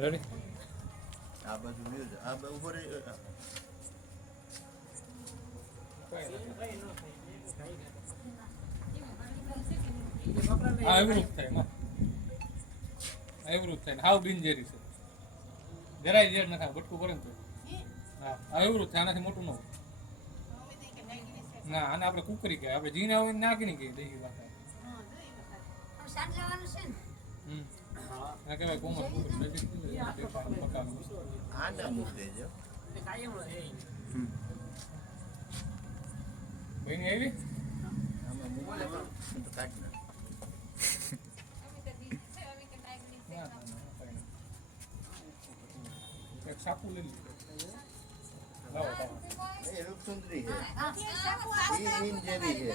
ready આ બાજુ muse આ બાજુ ઉપર એવરું થાય માં એવરું થાય હાવ બિનજેરી છે જરાય ઝેર નથી બટકું કરે ને તો હા એવરું થાય આનાથી મોટું ન હોય ના આને આપણે કુકરી કહેવાય આપણે જીના હોય નાખી નહીં કહીએ દેખી વાત આ કહેવાય કોમર આને મૂક દેજો બહેની આવી આમાં મૂક દે તો કાઢ ના એક સાપુ લઈ લીધું ये रूप सुंदरी है ये इन जेरी है